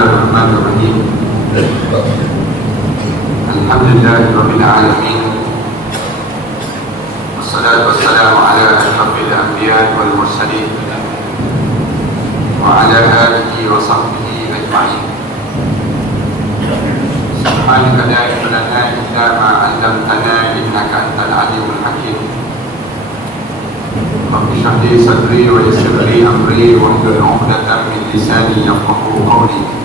Bismillahirrahmanirrahim. Alhamdulillahirabbil alamin. Wassalatu wassalamu ala asyrafil anbiya'i wal mursalin wa ala alihi wa sahbihi ajma'in. Subhanaka la ilma lana illa ma 'allamtana innaka antal alimul hakim. Rabbi shrah li sadri wa yassir li amri wahlul 'uqdatam min lisani yafqahu qawli.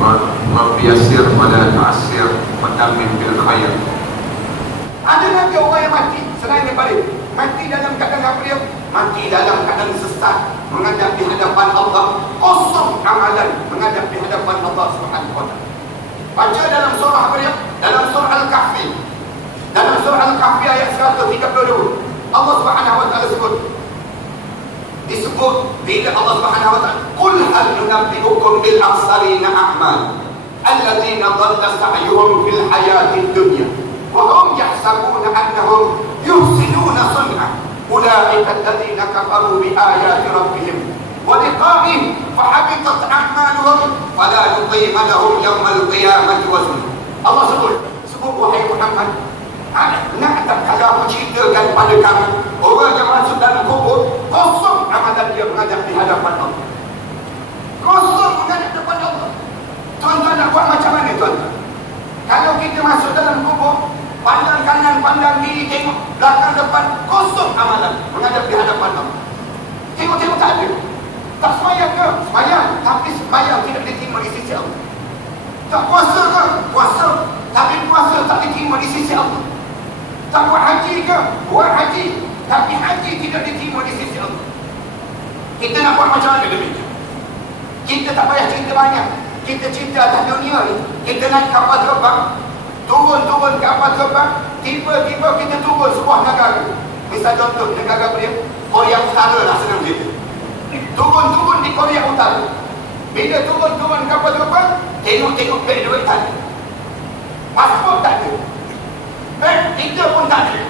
Rabbi yassir wa la tu'assir wa tammim bil khair. Ada nanti orang yang mati selain daripada mati dalam keadaan apa dia? Mati dalam keadaan sesat, menghadap di hadapan Allah, kosong amalan menghadap di hadapan Allah Subhanahu wa taala. Baca dalam surah apa dia? Dalam surah Al-Kahfi. Dalam surah Al-Kahfi ayat 132. Allah Subhanahu wa taala disebut bila Allah Subhanahu wa taala qul hal nunabbi'ukum bil akhsarina a'mal alladhina dhalla sa'yuhum fil hayatid dunya wa hum yahsabuna annahum yuhsinuna sun'a ulaika alladhina kafaru bi ayati rabbihim wa liqa'ihim fahabitat a'maluhum fala nuqima lahum yawmal qiyamati wazna. Allah sebut wahai Muhammad, nak tak kalau aku ceritakan pada kamu orang yang masuk dalam kubur kosong amalan dia menghadap di hadapan Allah, kosong menghadap depan Allah. Tuan-tuan nak buat macam mana tuan-tuan? Kalau kita masuk dalam kubur, pandang kanan, pandang kiri, tengok belakang depan, kosong amalan menghadap di hadapan Allah. Tengok-tengok tak ada. Tak semayang ke? Semayang, tapi semayang tidak diterima di sisi Allah. Tak puasa ke? Puasa, tapi puasa tak diterima di sisi Allah. Tak buat haji ke? Buat haji, tapi haji tidak diterima di sisi Allah. Kita nak buat macam mana demikian? Kita tak payah cerita banyak. Kita cerita atas dunia ni. Kita naik kapal terbang, turun ke kapal terbang, tiba-tiba kita turun sebuah negara. Misal contoh negara dia Korea Utara lah, senang cerita. Turun di Korea Utara. Bila turun kapal terbang, tengok beg duit tak ada, pasport tak ada, beg kita pun tak ada.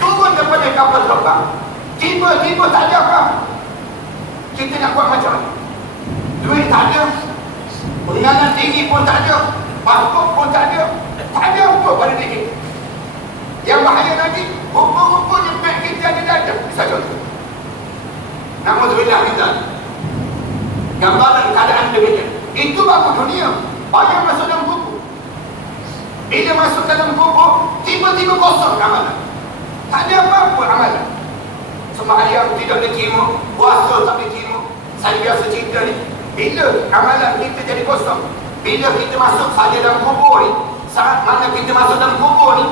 Turun daripada kapal terbang, tiba-tiba tak ada apa. Kita nak buat macam mana? Duit tak ada, pengenalan diri pun tak ada, pasport pun tak ada apa pada diri kita. Yang bahaya lagi, rupa-rupanya beg kita ada dada. Bisa contoh, naudzubillah kita gambaran keadaan demikian. Itu baku dunia. Bayang masuk dalam kubur. Bila masuk dalam kubur, tiba-tiba kosong amalan. Tak ada apa-apa amalan. Sembahyang tidak diterima, puasa tak diterima. Saya biasa cerita ni, bila amalan kita jadi kosong, bila kita masuk saja dalam kubur ni, saat mana kita masuk dalam kubur ni,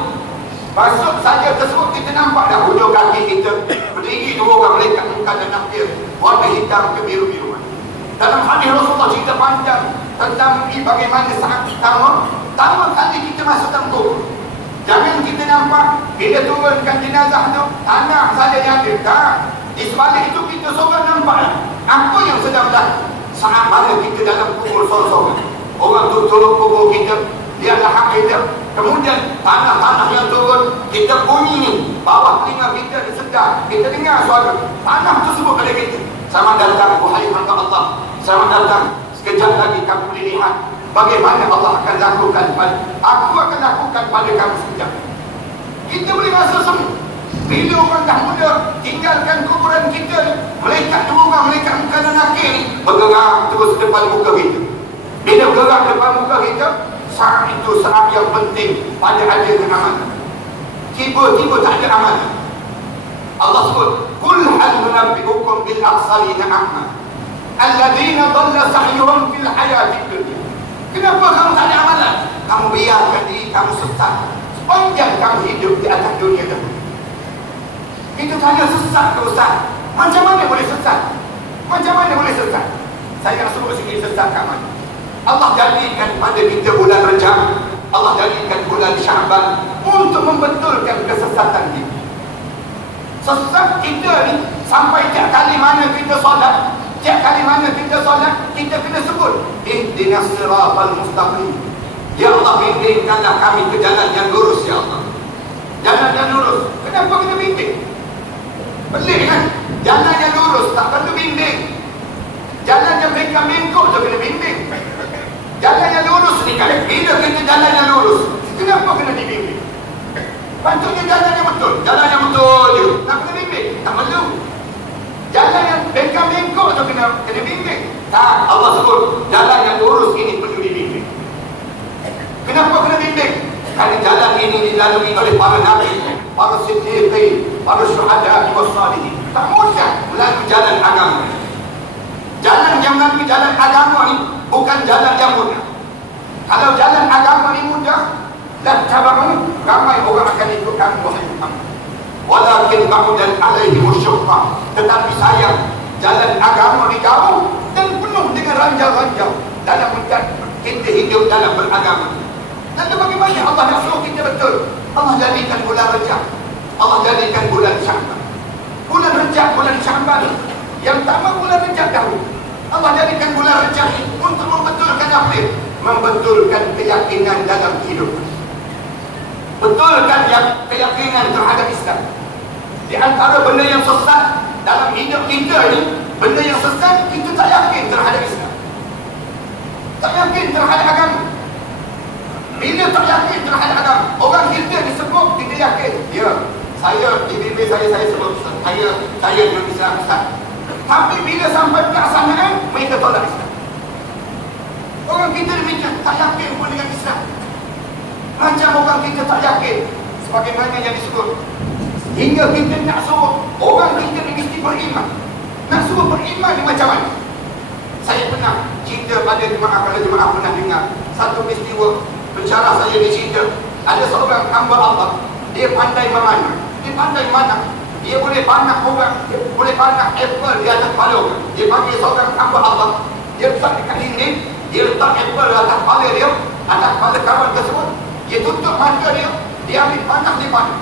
masuk saja tersebut kita nampak dah hujung kaki kita berdiri dua orang malaikat muka dan nakdir warna hitam kebiru-biruan. Dalam hadis Rasulullah cerita panjang tentang bagaimana sangat pertama kali kita masuk dalam kubur. Jangan kita nampak bila turunkan jenazah tu tanah saja yang ada. Tak. Di sebalik itu kita seorang nampak apa yang sedang berlaku. Saat mana kita dalam kubur seorang-seorang, orang tu turun kubur kita, dia adalah hak kita. Kemudian tanah-tanah yang turun, kita bunyi ni, bawah telinga kita disedar, kita dengar suara tanah tersebut pada kita. Selamat datang wahai hamba Allah, selamat datang. Sekejap lagi kamu boleh lihat bagaimana Allah akan lakukan aku akan lakukan pada kamu sekejap. Kita boleh rasa semua. Bila orang dah muda tinggalkan kuburan kita, malaikat dua orang, malaikat muka dan nakir ni bergerak terus depan muka kita. Bila bergerak depan muka kita, saat itu saat yang penting pada adanya amalan. Tiba-tiba tak ada amalan. Allah sebut, "Qul hal nunabbi'ukum bil akhsarina a'mal alladhina dhalla sa'yuhum fil hayatid dunya." Kenapa kamu tak ada amalan? Kamu biarkan diri kamu sesat sepanjang kamu hidup di atas dunia ini. Kita tanya sesat ke Ustaz? Macam mana boleh sesat? Macam mana boleh sesat? Saya nak sebut sikit sesat kat mana. Allah jadikan pada kita bulan Rajab, Allah jadikan bulan Syaban untuk membetulkan kesesatan kita. Sesat kita ni sampai tiap kali mana kita solat, kita kena sebut ihdinas siratal mustaqim. Ya Allah, bimbingkanlah kami ke jalan yang lurus, ya Allah. Jalan yang lurus. Kenapa kena bimbing? Pelik kan? Jalan yang lurus tak perlu bimbing. Jalan yang bengkok-bengkok tu kena bimbing. bila kita jalan yang lurus, kenapa kena dibimbing? Patutnya jalan yang betul. Jalan yang betul je. Tak kena bimbing. Tak perlu. Jalan yang bengkak-bengkok tu kena bimbing. Tak. Allah sebut jalan yang lurus ini perlu dibimbing. Kenapa kena bimbing? Kerana jalan ini dilalui oleh para nabi, para siddiqin, para syuhada wa salihin. Tak mudah melalui jalan agama. Jalan yang melalui jalan agama ni bukan jalan yang mudah. Kalau jalan agama ni mudah, dan cabangan ramai orang akan ikutkan wahai Muhammad. Walakin ba'udan alaihi wasyuqqa. Tetapi sayang, jalan agama ni jauh dan penuh dengan ranjau-ranjau dalam kita hidup dalam beragama. Lalu bagaimana Allah nak suruh kita betul? Allah jadikan bulan Rejab, Allah jadikan bulan Sya'ban. Bulan Rejab, bulan Sya'ban, yang pertama bulan Rejab dahulu. Allah jadikan bulan Rejab untuk membetulkan apa? Membetulkan keyakinan dalam hidup. Betulkan keyakinan terhadap Islam. Di antara benda yang sesat dalam hidup kita ni, benda yang sesat, kita tak yakin terhadap Islam, tak yakin terhadap agama. Bila tak yakin terhadap agama, orang kita disebut kita yakin. Ya, saya di bibir saya sebut saya dengan Islam Ustaz. Tapi bila sampai pelaksanaan, mereka tolak Islam. Orang kita demikian, tak yakin pun dengan Islam. Macam orang kita tak yakin sebagaimana yang disebut, hingga kita nak suruh orang kita ni mesti beriman. Nak suruh beriman ni macam mana? Saya pernah cerita pada jemaah, kalau jemaah pernah dengar satu peristiwa pensyarah saya di cerita. Ada seorang hamba Allah, dia pandai memanah. Dia pandai mana? Dia boleh panah orang, dia boleh panah apple di atas kepala orang. Dia panggil seorang hamba Allah, dia letak dekat dinding, dia letak apple di atas kepala dia, atas kepala kawan tersebut. Dia tutup mata dia ambil panah, dia panah.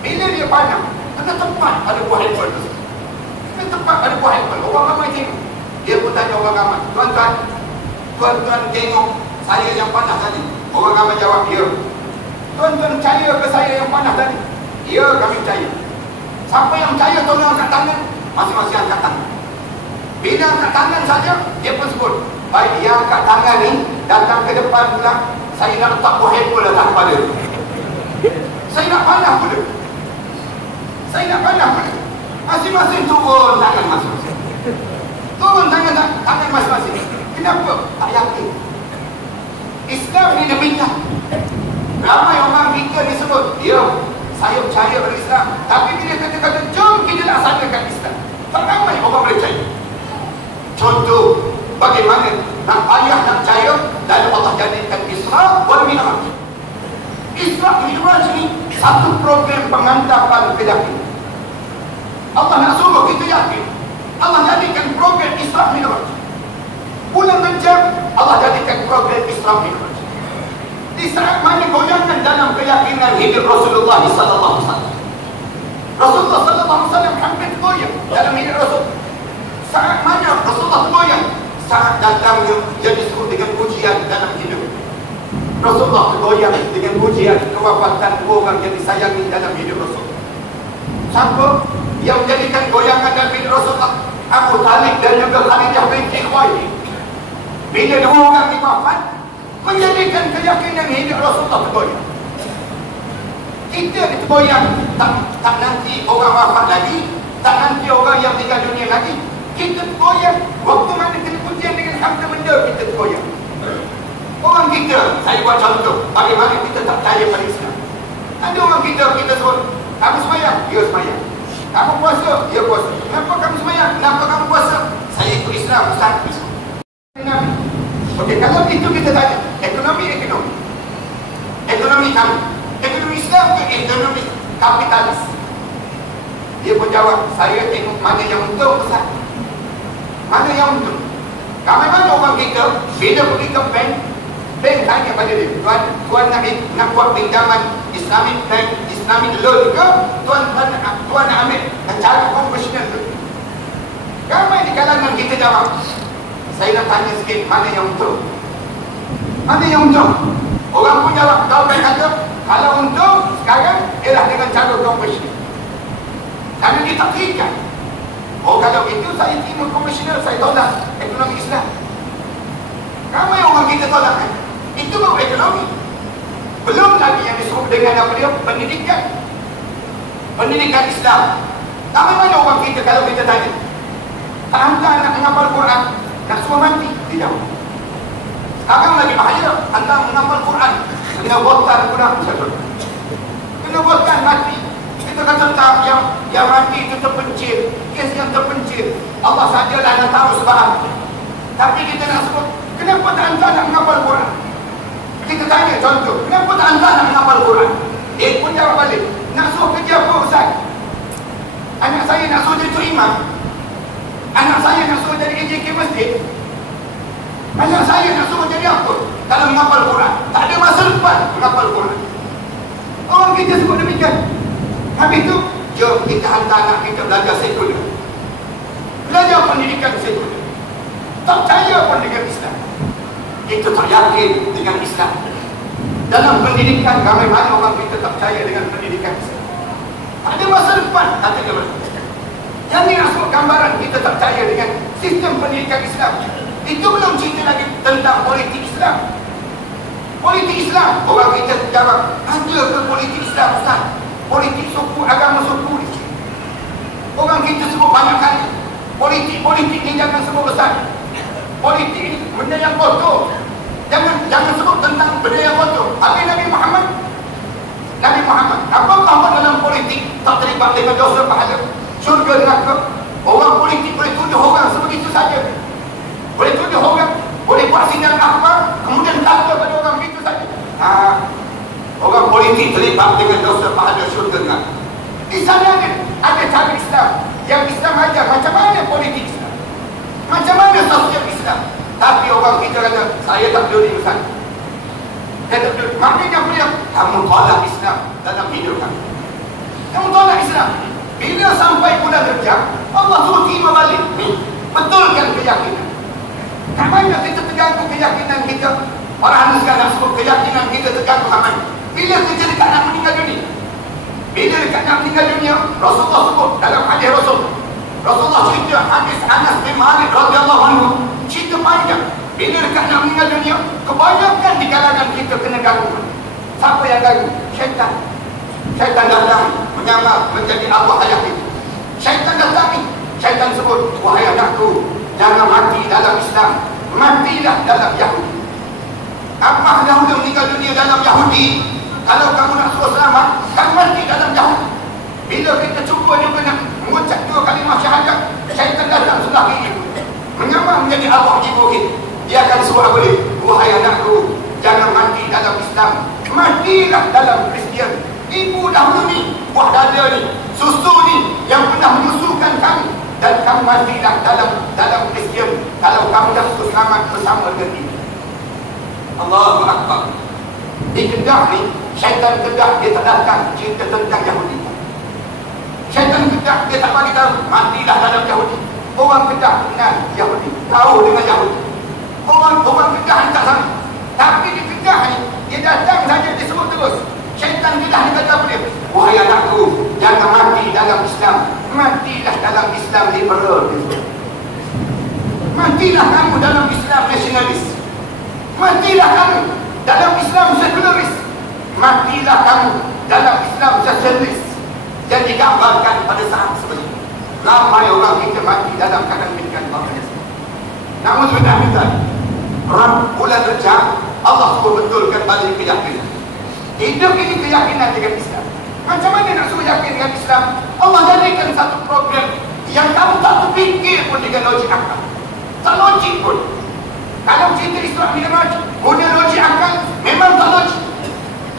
Bila dia panah, kena tempat pada buah apple tersebut. Kena tempat pada buah apple. Orang ramai tengok. Dia pun tanya orang ramai, tuan-tuan tengok saya yang panah tadi? Orang ramai jawab, ya. Tuan-tuan percaya ke saya yang panah tadi? Ya, kami percaya. Siapa yang percaya tolong angkat tangan? Masing-masing angkat tangan. Bila angkat tangan saja, dia pun sebut, baik, yang angkat tangan ni datang ke depan pula, saya nak letak buah apple atas kepala dia. Saya nak panah pula. Saya nak panah pula. Masing-masing turun tangan masing-masing. Turun tangan masing-masing. Kenapa? Tak yakin. Islam ni demikian. Ramai orang kita disebut, ya, saya percaya pada Islam. Tapi bila kata-kata, jom kita laksanakan Islam, tak ramai orang boleh percaya. Contoh, bagaimana nak payah nak percaya, lalu Allah jadikan Isra wal Mi'raj. Isra Mi'raj ni satu program pengantapan keyakinan. Allah nak suruh kita yakin. Allah jadikan program Isra Mi'raj. Bulan Rejab, Allah jadikan program Isra Mi'raj. Di saat mana goyangan dalam keyakinan hidup Rasulullah sallallahu alaihi wasallam. Rasulullah sallallahu alaihi wasallam hampir goyang dalam hidup Rasul. Saat mana Rasulullah goyang? Saat datangnya yang disebut dengan ujian dalam hidup. Rasulullah goyang dengan ujian kewafatan dua orang yang disayangi dalam hidup Rasul. Siapa yang menjadikan goyangan dalam hidup Rasulullah? Abu Talib dan juga Khadijah binti Khuwailid. Bila dua orang ini wafat, menjadikan keyakinan hidup Rasulullah tergoyang. Kita tergoyang, tak nanti orang wafat lagi, tak nanti orang yang tinggal dunia lagi. Kita tergoyang waktu mana kena ujian dengan harta benda, kita tergoyang. Orang kita, saya buat contoh bagaimana kita tak percaya pada Islam. Ada orang kita sebut, kamu semayang? Ya semayang. Kamu puasa? Ya puasa. Kenapa kamu semayang? Kenapa kamu puasa? Saya ikut Islam, Ustaz. Okey, kalau itu kita tanya, ekonomi kamu, ekonomi Islam ke ekonomi kapitalis? Dia pun jawab, saya tengok mana yang untung, Ustaz. Mana yang untung? Ramai mana orang kita bila pergi ke bank tanya pada dia, tuan nak buat pinjaman Islamic bank, Islamic loan ke? Tuan nak ambil cara konvensional ke? Ramai di kalangan kita jawab, saya nak tanya sikit, mana yang untung? Mana yang untung? Orang pun jawab, bank kata, kalau untung sekarang ialah dengan cara konvensional. Kerana dia tak terikat. Oh, kalau itu saya terima konvensional, saya tolak ekonomi Islam. Ramai orang kita tolak kan? Itu baru dengan apa dia? Pendidikan. Pendidikan Islam. Ramai mana orang kita kalau kita tanya, tak hantar anak menghafal Quran, nak suruh mati? Tidak. Sekarang lagi bahaya, hantar menghafal Quran, kena botan guna satu. Kena botan mati. Kita kata tak, yang mati itu terpencil, kes yang terpencil. Allah sajalah yang tahu sebab apa. Tapi kita nak sebut, kenapa tak hantar nak menghafal Quran? Kita tanya contoh, kenapa tak hantar nak menghafal Quran? Dia pun jawab balik, nak suruh kerja apa Ustaz? Anak saya nak suruh jadi imam. Anak saya nak suruh jadi AJK masjid. Anak saya nak suruh jadi apa? Kalau menghafal Quran, tak ada masa depan menghafal Quran. Orang kita sebut demikian. Habis itu, jom kita hantar anak kita belajar sekuler. Belajar pendidikan sekuler. Tak percaya pun dengan Islam. Kita tak yakin dengan Islam. Dalam pendidikan, ramai mana orang kita tak percaya dengan pendidikan Islam. Tak ada masa depan, kata dia. Yang ni masuk gambaran kita tak percaya dengan sistem pendidikan Islam. Itu belum cerita lagi tentang politik Islam. Politik Islam, orang kita jawab, ada ke politik Islam Ustaz? Politik suku, agama suku ni. Orang kita sebut banyak kali, politik ni jangan sebut besar. Politik ni benda yang kotor. Jangan sebut tentang benda yang kotor. Habis Nabi Muhammad, apakah orang dalam politik tak terlibat dengan dosa pahala? Syurga neraka. Orang politik boleh tuduh orang sebegitu saja. Boleh tuduh orang, boleh buat sidang akhbar, kemudian kata pada orang begitu saja. Orang politik terlibat dengan dosa pahala syurga neraka. Di sana ada cara Islam. Yang Islam ajar macam mana politik Islam, macam mana sosial Islam. Tapi orang kita kata, saya tak peduli Ustaz. Saya tak peduli. Maknanya beliau, kamu tolak Islam dalam hidup kamu. Kamu tolak Islam. Bila sampai bulan Rejab, Allah suruh terima balik. Ni, betulkan keyakinan. Tak mana kita terganggu keyakinan kita. Orang hadis sekarang sebut keyakinan kita terganggu aman. Bila kita dekat nak meninggal dunia, bila dekat nak meninggal dunia, Rasulullah sebut dalam hadis Rasulullah cerita hadis Anas bin Malik radhiyallahu anhu, cerita panjang. Bila dekat nak meninggal dunia, kebanyakan di kalangan kita kena ganggu. Siapa yang ganggu? Syaitan. Syaitan datang menyamar menjadi Allah hayat itu. Syaitan datang ni. Syaitan sebut, wahai anakku, jangan mati dalam Islam, matilah dalam Yahudi. Apa dahulu meninggal dunia dalam Yahudi? Kalau kamu nak suruh selamat, kamu mati dalam Yahudi. Bila kita cuba juga nak mengucap 2 kalimah syahadat, syaitan datang sebelah kiri, menyamar menjadi Allah ibu kita. Dia akan suruh apa dia? Wahai anakku, jangan mati dalam Islam, matilah dalam Kristian. Ibu dahulu ni, buah dada ni, susu ni yang pernah menyusukan kami, dan kamu matilah dalam Kristian. Kalau kamu dah selamat bersama dengan ini. Allahu Akbar. Di Kedah ni, syaitan Kedah dia tak datang cerita tentang Yahudi. Syaitan Kedah dia tak bagi tahu matilah dalam Yahudi. Orang Kedah kenal Yahudi, tahu dengan Yahudi. Orang Kedah ni tak sama. Tapi di Kedah ni, dia datang saja dia sebut terus. Syaitan Kedah ni kata apa dia? Wahai anakku, jangan mati dalam Islam, matilah dalam Islam liberal. Matilah kamu dalam Islam nasionalis. Matilah kamu dalam Islam sekularis. Matilah kamu dalam Islam sosialis. Yang digambarkan pada saat seperti ini. Ramai orang kita mati dalam keadaan demikian. Namun sebenarnya bulan Rejab, Allah suruh betulkan balik keyakinan. Hidup ini keyakinan dengan Islam. Macam mana nak suruh yakin dengan Islam? Allah jadikan satu program yang kamu tak terfikir pun dengan logik akal. Tak logik pun. Kalau cerita Isra Mi'raj guna logik akal, memang tak logik.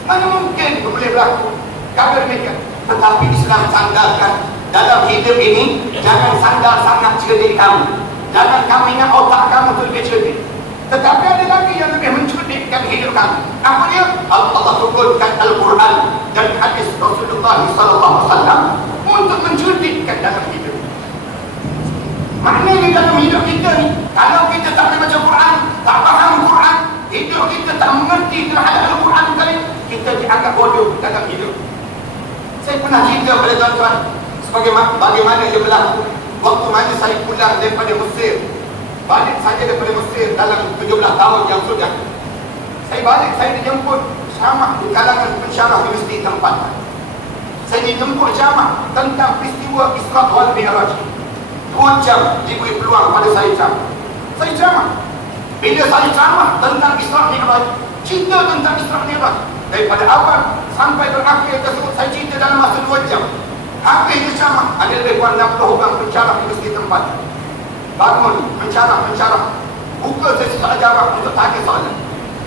Mana mungkin boleh berlaku? Kata demikian. Tetapi Islam sandarkan dalam hidup ini, jangan sandar sangat cerdik kamu. Jangan kamu ingat otak kamu itu lebih cerdik. Tetapi ada lagi yang lebih mencerdikkan hidup kamu. Apa dia? Allah turunkan Al-Quran dan hadis Rasulullah SAW untuk mencerdikkan dalam hidup. Maknanya dalam hidup kita ni, kalau kita tak boleh baca Quran, tak faham Quran, hidup kita tak mengerti terhadap Al-Quran kali, kita dianggap bodoh dalam hidup. Saya pernah cerita pada tuan-tuan bagaimana dia berlaku waktu mana saya pulang daripada Mesir. Balik saja daripada Mesir dalam 17 tahun yang sudah. Saya balik, saya dijemput ceramah di kalangan pensyarah universiti tempatan. Saya dijemput ceramah tentang peristiwa Isra' wal Mi'raj. 2 jam diberi peluang pada saya ceramah. Saya ceramah. Bila saya ceramah tentang Isra' Mi'raj, cerita tentang Isra' Mi'raj, daripada awal sampai berakhir tersebut, saya cerita dalam masa 2 jam. Habis ceramah, ada lebih kurang 60 orang pensyarah universiti tempatan. Bangun, pensyarah, buka sesi soal jawab untuk tanya soalan.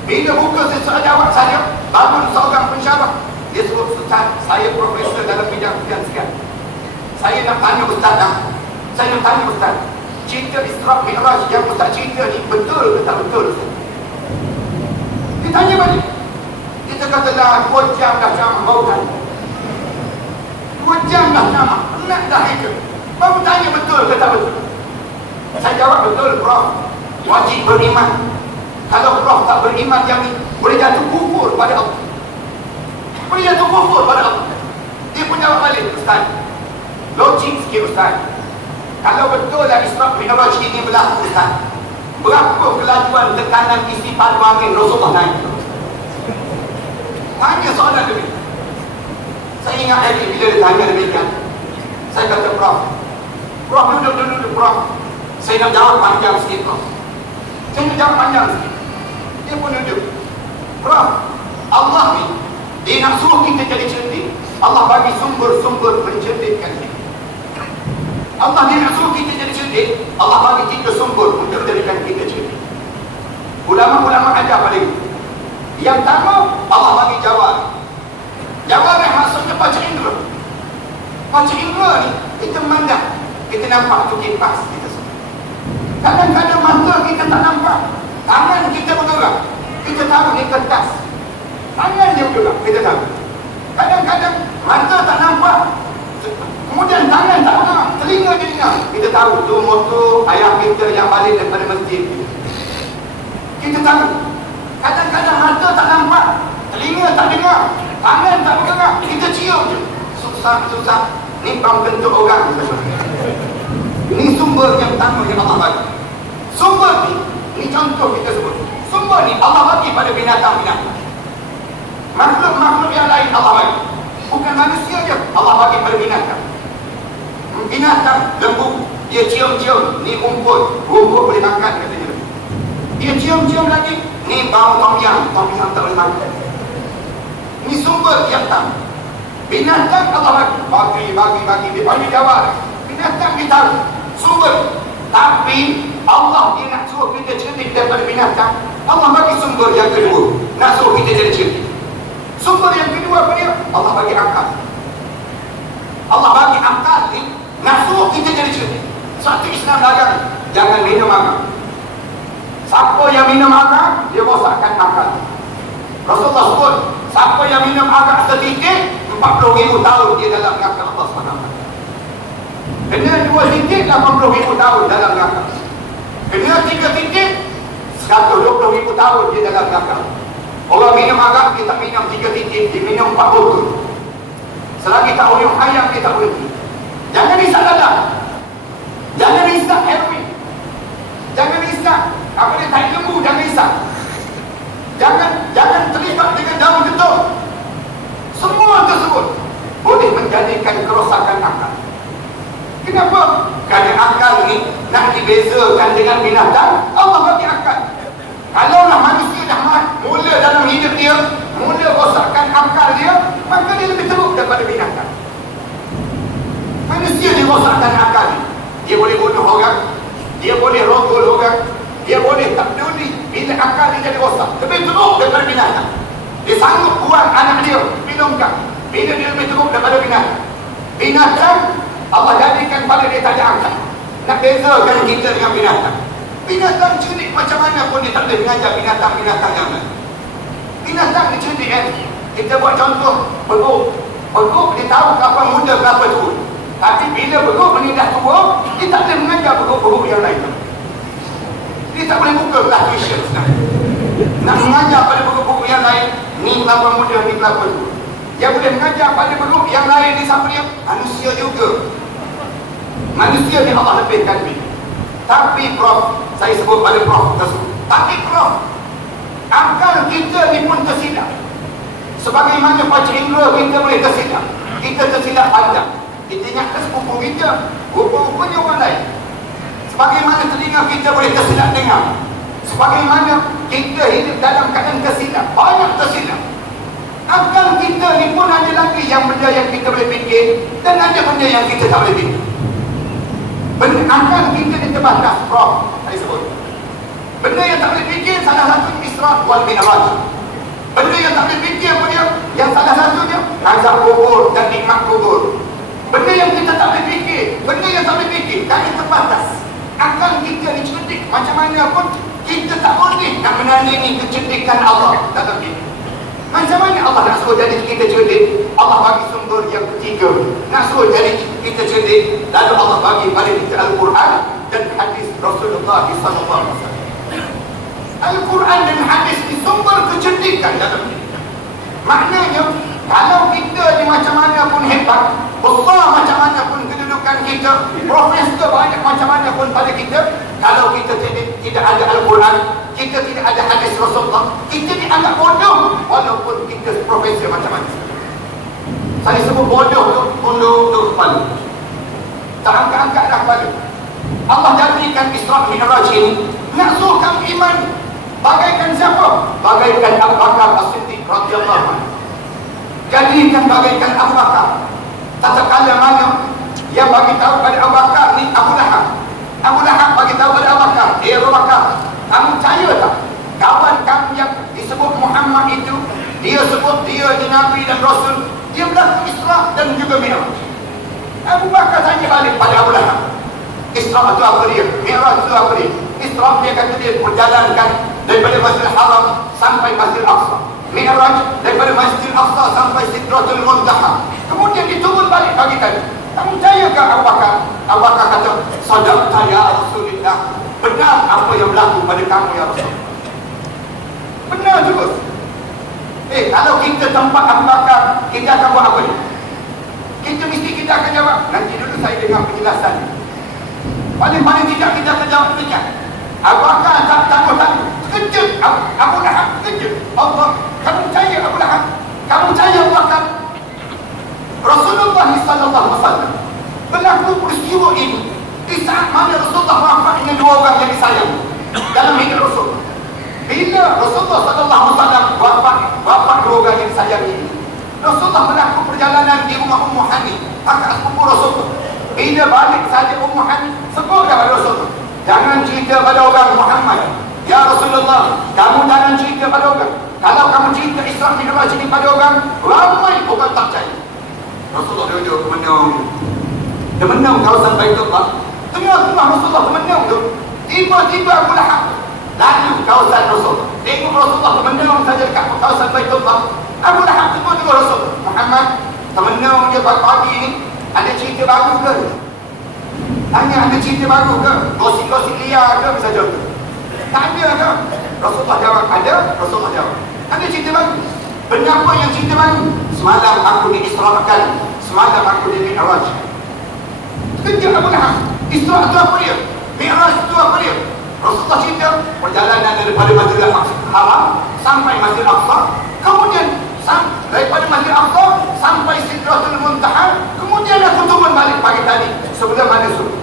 Bila buka sesi soal jawab saya, bangun seorang pensyarah. Dia sebut, Ustaz, saya profesor dalam bidang sekian. Saya nak tanya Ustaz, cerita Isra' Mi'raj yang Ustaz cerita ni betul ke tak betul, Ustaz? Dia tanya balik. Kita kata dah 2 jam dah ceramah, baru tanya. 2 jam dah ceramah, penat dah itu. Baru tanya betul ke tak betul? Saya jawab, betul Prof. Wajib beriman. Kalau Prof tak beriman yang ni, boleh jatuh kufur pada Allah. Dia pun jawab balik, Ustaz, logik sikit Ustaz. Kalau betul lah Isra' Mi'raj ini berlaku, Ustaz, berapa kelajuan tekanan isi paru angin Rasulullah naik? Tanya soalan demi. Saya ingat hari bila dia tanya demikian, saya kata, Prof duduk Prof. Saya nak jawab panjang sikit, Prof. Dia pun duduk. Prof, Allah ni, dia nak suruh kita jadi cerdik. Allah bagi sumber-sumber mencerdikkan kita. Allah dia nak suruh kita jadi cerdik. Allah bagi 3 sumber untuk menjadikan kita cerdik. Ulama-ulama ajar pada kita. Yang pertama, Allah bagi jawab. Jawab yang maksudnya panca indera. Panca indera ni, kita memandang, kita nampak tu kipas kita semua. Kadang-kadang mata kita tak nampak, tangan kita bergerak, kita tahu ni kertas. Tangan dia bergerak, kita tahu. Kadang-kadang mata tak nampak, kemudian tangan tak dengar, telinga dia dengar, kita tahu tu motor ayah kita yang balik daripada masjid. Kita tahu. Kadang-kadang mata tak nampak, telinga tak dengar, tangan tak bergerak, kita cium je. Susah. Ni bang bentuk orang. Ini sumber yang pertama yang Allah bagi. Sumber ni contoh kita sebut. Sumber ni Allah bagi pada binatang-binatang. Makhluk-makhluk yang lain Allah bagi. Bukan manusia je, Allah bagi pada binatang. Binatang, lembu, dia cium-cium, ni rumput boleh makan katanya. Dia cium-cium lagi, ni bau tom yam tak boleh makan. Ni sumber yang pertama. Binatang Allah bagi, dia bagi jawab. Binatang kita tahu sumber, tapi Allah dia nak suruh kita cerdik daripada binatang. Allah bagi sumber yang kedua, nak suruh kita jadi cerdik. Sumber yang kedua apa dia? Allah bagi akal. Allah bagi akal ni nak suruh kita jadi cerdik. Satu Islam dagang, jangan minum akal. Siapa yang minum akal, dia rosakkan akal. Rasulullah sebut, siapa yang minum akal setitik, 40,000 tahun dia dalam neraka Allah SWT. Kena 2 titik, 80,000 tahun dalam neraka. Kena 3 titik, 120,000 tahun dia dalam neraka. Orang minum agak, dia tak minum 3 titik, dia minum 4 botol. Selagi tak minum ayam, dia tak berhenti. Jangan isap dalam. Jangan isap heroin. Jangan isap apa dia, tai lembu, jangan isap. Jangan terlibat dengan daun ketuk. Semua tersebut boleh menjadikan kerosakan akal. Kenapa? Kerana akal ni nak dibezakan dengan binatang. Allah bagi akal. Kalaulah manusia dah mula dalam hidup dia, mula rosakkan akal dia, maka dia lebih teruk daripada binatang. Manusia dirosakkan akal ni. Dia boleh bunuh orang, dia boleh rogol orang, dia boleh tak peduli. Bila akal dia jadi rosak, lebih teruk daripada binatang. Dia sanggup buang anak dia minumkan. Bila dia lebih teruk daripada binatang. Binatang Allah jadikan pada dia tak ada akal. Nak bezakan kita dengan binatang. Binatang cerdik macam mana pun dia tak boleh mengajar binatang-binatang yang lain. Binatang dia cerdik kan. Kita buat contoh beguk. Beguk dia tahu kapan muda kapan tua. Tapi bila beguk ni dah tua, dia tak boleh mengajar beguk-beguk yang lain. Dia tak boleh buka kelas tuition sekarang. Nak mengajar pada beguk-beguk yang lain, ni kapan muda, ni kapan tua. Yang boleh mengajar pada beguk yang lain ni siapa dia? Manusia juga. Manusia ni Allah lebihkan dia. Tapi Prof, saya sebut pada Prof tersebut. Tapi Prof, akal kita ni pun tersilap. Sebagaimana panca indera kita boleh tersilap. Kita tersilap pandang. Kita ingat sepupu kita, rupa-rupanya orang lain. Sebagaimana telinga kita boleh tersilap dengar. Sebagaimana kita hidup dalam keadaan tersilap. Banyak tersilap. Akal kita ni pun ada lagi yang benda yang kita boleh fikir dan ada benda yang kita tak boleh fikir. Akal kita ni terbatas, Prof. Saya sebut. Benda yang tak boleh fikir, salah satu Isra wal Mi'raj. Benda yang tak boleh fikir pun dia, yang salah satunya azab kubur dan nikmat kubur. Benda yang kita tak boleh fikir, benda yang tak boleh fikir, kerana terbatas. Akal kita ni cerdik, macam mana pun kita tak boleh nak menandingi kecerdikan Allah dalam diri. Macam mana Allah nak suruh jadi kita cerdik? Allah bagi sumber yang ketiga. Nak suruh jadi kita cerdik, lalu Allah bagi pada kita Al-Quran dan hadis Rasulullah SAW. Al-Quran dan hadis ni sumber kecerdikan dalam diri. Maknanya, kalau kita ni macam mana pun hebat, besar macam mana pun kedudukan kita, profesor banyak macam mana pun pada kita, kalau kita tidak ada Al-Quran, kita tidak ada hadis Rasulullah, kita dianggap bodoh walaupun kita profesor macam mana. Saya sebut bodoh tu, tunduk kepala, tak angkat-angkat dah kepala. Allah jadikan Isra Mi'raj ini nak suruh kamu iman. Bagaikan siapa? Bagaikan Abu Bakar As-Siddiq radhiyallahu anhu. Jadikan bagaikan Abu Bakar. Tatkala mana yang bagi tahu pada Abu Bakar ni Abu Lahab. Abu Lahab bagi tahu pada Abu Bakar, Abu Bakar, kamu percaya tak? Kawan kamu yang disebut Muhammad itu, dia sebut dia di Nabi dan Rasul, dia berlaku Isra dan juga Mi'raj. Abu Bakar tanya balik pada Abu Lahab, Isra itu apa dia? Mi'raj itu apa dia? Isra dia kata dia berjalankan daripada Masjidil Haram sampai Masjidil Aqsa. Mi'raj daripada Masjidil Aqsa sampai Sidratul Muntaha. Kemudian diturun balik bagi tadi. Kamu percaya ke Abu Bakar? Abu Bakar kata, sadaqta ya Rasulullah. Benar apa yang berlaku pada kamu ya Rasul. Benar terus. Kalau kita tempat Abu Bakar, kita akan buat apa ni? Kita akan jawab, nanti dulu saya dengar penjelasan. Paling-paling tidak kita akan jawab demikian. Abu Bakar tak takut-takut. Kejut Abu Lahab, kejut. Allah, kamu percaya Abu Lahab? Kamu percaya Abu Bakar? Rasulullah SAW berlaku peristiwa ini di saat mana Rasulullah wafat dengan dua orang yang disayang dalam hidup Rasulullah. Bila Rasulullah SAW wafat dua orang yang disayang ini, Rasulullah berlaku perjalanan di rumah Ummu Hani, kakak sepupu Rasulullah. Bila balik saja Ummu Hani sebut kepada Rasulullah, jangan cerita pada orang Muhammad. Ya Rasulullah, kamu jangan cerita pada orang. Kalau kamu cerita Isra Mi'raj ini pada orang, ramai orang tak percaya. Rasulullah duduk temenung kawasan Baitullah. Tengah-tengah Rasulullah temenung tu, tiba-tiba Abu Lahab lalu kawasan Rasulullah. Tengok Rasulullah temenung saja dekat kawasan Baitullah. Abu Lahab tengok juga Rasulullah. Muhammad temenung dia pagi-pagi ni, ada cerita baru ke? Tanya ada cerita baru ke? Gosip-gosip liar ke? Misalnya tu tak ada ke? Rasulullah jawab ada. Rasulullah jawab ada cerita baru. Kenapa yang cerita baru? Semalam aku diisrakan, semalam aku di Mi'raj. Kejap Abu Lahab. Isra itu apa dia? Mi'raj itu apa dia? Rasulullah cerita perjalanan daripada Masjidil Haram sampai Masjidil Aqsa, kemudian daripada Masjidil Aqsa sampai Sidratul Muntaha, kemudian aku turun balik pagi tadi sebelum mana suruh.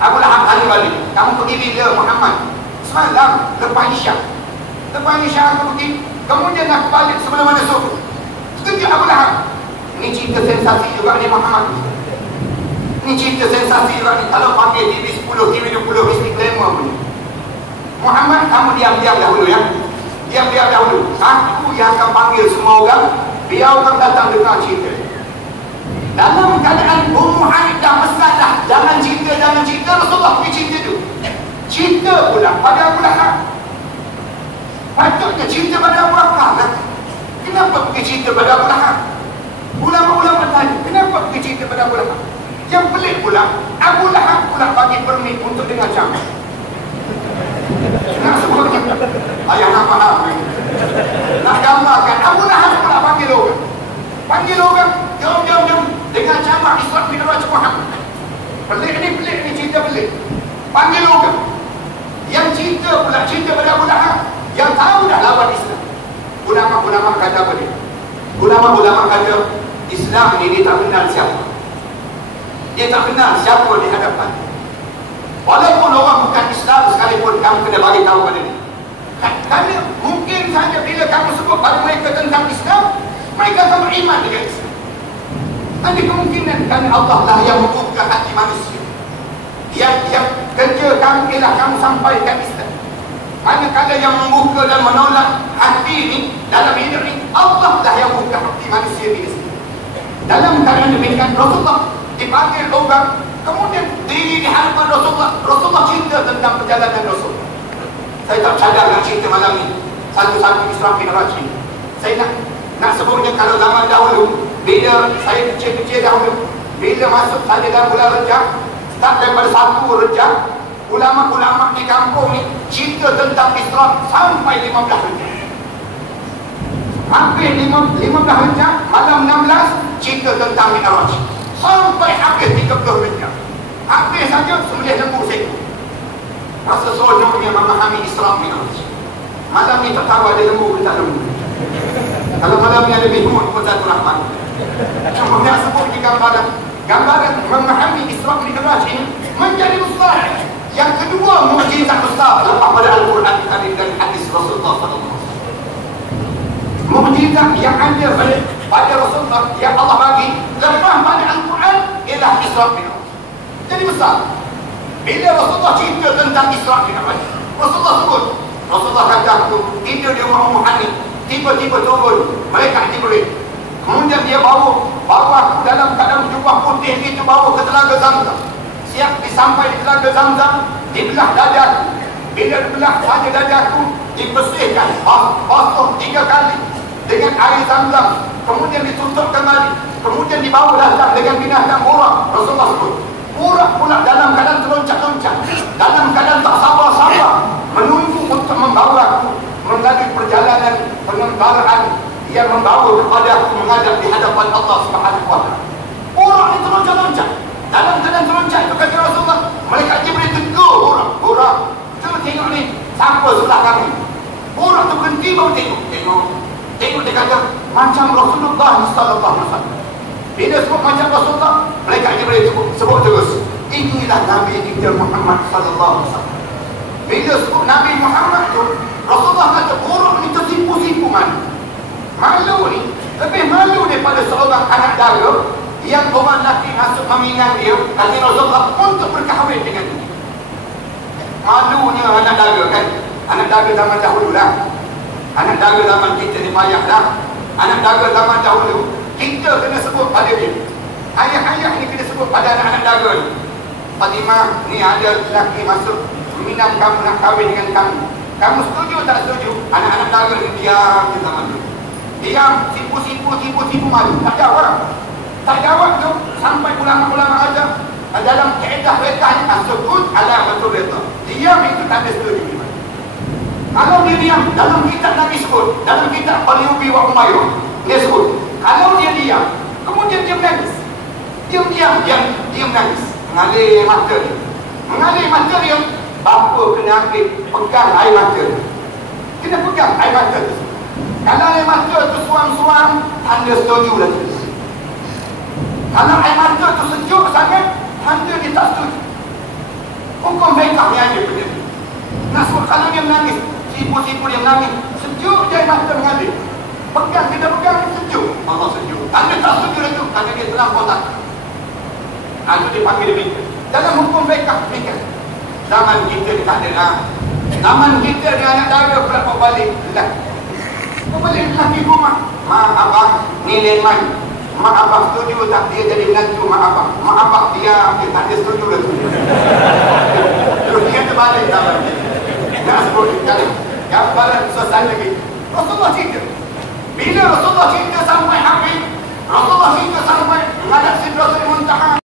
Abu Lahab tanya balik, kamu pergi bila Muhammad? Semalam lepas Isyak. Lepas Isyak aku pergi, kemudian aku balik sebelum mana suruh. Sekejap Abu Lahab. Ini cerita sensasi juga ni Muhammad. Ini cerita sensasi juga ni. Kalau panggil TV 10, TV 20, mesti glamour punya. Muhammad, kamu diam-diam dahulu ya. Diam-diam dahulu. Aku yang akan panggil semua orang, biar orang datang dengar cerita. Dalam keadaan Ummu Hani dah pesan dah, jangan cerita, Rasulullah pergi cerita tu. Cerita pula pada Abu Lahab. Patutnya cerita pada Abu Bakar kan? Kenapa pergi cerita pada Abu Lahab? Ulama-ulama tanya, kenapa pergi cerita pada Abu Lahab? Yang pelik pula, Abu Lahab pula bagi permit untuk dengar ceramah. Nak sebutnya, ayah nak faham. Nak gambarkan, Abu Lahab pula panggil orang. Jom. Dengar ceramah Isra Mi'raj Muhammad. Pelik ni cerita pelik. Panggil orang. Yang cerita pada Abu Lahab, yang tahu dah lawan Islam. ulama-ulama kata apa dia? Ulama-ulama kata Islam ni dia tak kenal siapa. Dia tak kenal siapa di hadapan. Walaupun orang bukan Islam sekalipun, kamu kena bagi tahu pada dia. Kerana mungkin saja bila kamu sebut pada mereka tentang Islam, mereka akan beriman dengan Islam. Ada kemungkinan kerana Allah lah yang membuka hati manusia. Yang kerja kamu ialah kamu sampaikan Islam. Manakala yang membuka dan menolak hati ni dalam hidup ni, Allah lah yang buka hati manusia ni. Dalam keadaan demikian, Rasulullah dipanggil orang, kemudian diri di hadapan Rasulullah. Rasulullah cerita tentang perjalanan Rasulullah. Saya tak cadar nak cerita malam ni satu-satu Isra Mi'raj ni. Saya nak sebutnya kalau zaman dahulu, bila saya kecil-kecil dahulu, bila masuk saja dalam bulan Rejab, start daripada 1 Rejab, ulama-ulama di kampung ni cerita tentang Isra sampai 15 Rejab. Hampir 15 Rejab, malam 16 cerita tentang Mi'raj. Sampai habis 30 Rejab. Hampir saja sembelih lembu seekor. Rasa seronoknya memahami Isra Mi'raj. Malam ni tak tahu ada lembu ke tak lembu. Kalau malam ni ada bihun pun satu rahmat. Cuma nak sebut di gambaran memahami Isra Mi'raj ini menjadi besar. Yang kedua, mukjizat besar lepas pada Al-Quran Karim dan hadis Rasulullah SAW. Mukjizat yang ada pada Rasulullah yang Allah bagi lepas pada Al-Quran ialah Isra Mi'raj. Jadi besar. Bila Rasulullah cerita tentang Isra Mi'raj, Rasulullah sebut, Rasulullah kata aku tidur di rumah Muhammad, tiba-tiba turun malaikat Jibril. Kemudian dia bawa aku dalam keadaan jubah putih itu, bawa ke telaga Zamzam. Siap disampai di telaga Zamzam, dibelah dadaku. Bila dibelah saja dadaku, dibersihkan, basuh 3 kali dengan air Zamzam. Kemudian ditutup kembali. Kemudian dibawa datang dengan binatang Burak. Rasulullah sebut, Burak pula dalam keadaan terloncat-loncat, dalam keadaan tak sabar-sabar, menunggu untuk membawa aku melalui perjalanan pengembaraan yang membawa kepada aku menghadap di hadapan Allah Subhanahu wa taala. Burak itu terloncat-loncat. Dalam keadaan terloncat itu kata Rasulullah, malaikat Jibril tegur Burak. Burak, cuba tengok ni, siapa sebelah kami? Burak tu berhenti baru tengok dia kata macam Rasulullah sallallahu alaihi wasallam. Bila sebut macam Rasulullah, malaikat Jibril sebut terus, inilah Nabi kita Muhammad sallallahu alaihi wasallam. Bila sebut Nabi Muhammad tu, Rasulullah kata Burak ni tersipu-sipu malu ni, lebih malu daripada seorang anak dara yang orang lelaki masuk meminang dia, kata Rasulullah, untuk berkahwin dengan dia. Malunya anak dara kan. Anak dara zaman dahulu lah. Anak dara zaman kita ni payah dah. Anak dara zaman dahulu, kita kena sebut pada dia. Ayah-ayah ni kena sebut pada anak-anak dara ni. Fatimah, ni ada lelaki masuk meminang kamu, nak kahwin dengan kamu. Kamu setuju tak setuju? Anak-anak dara ni diam di zaman tu. Diam, sipu malu. Tak jawab. Tak jawab tu sampai ulama-ulama ajar dalam kaedah fiqh ni as-sukut alamatul ridha. Diam itu tak ada setuju. Kalau dia diam, dalam kitab Nabi sebut, dalam kitab Al-Yubi wa Umayyah, dia sebut, kalau dia diam, kemudian dia menangis. Dia menangis. Mengalir mata dia. Bapa kena ambil, pegang air mata dia. Kena pegang air mata tu. Kalau air mata tu suam-suam, tanda setuju lah tu. Kalau air mata tu sejuk sangat, tanda dia tak setuju. Hukum fiqh ni ada benda ni. Nak sebut kalau dia menangis, sipu-sipu dia menangis, sejuk je air mata mengalir. Kita pegang sejuk. Allah sejuk. Tanda tak setuju lah tu, tanda dia terlampau tak. Itu dipanggil demikian. Dalam hukum fiqh demikian. Zaman kita ni tak ada lah. Zaman kita ni anak dara pula balik lelaki. Balik lelaki rumah. Mak abang nilai man. Mak abang setuju tak dia jadi menantu mak abang? Mak abang dia tak ada setuju lah tu. Terus dia terbalik zaman ni. Nak sebut gambaran suasana lagi. Rasulullah cerita. Bila Rasulullah cerita sampai habis, Rasulullah cerita sampai menghadap Sidratul Muntaha.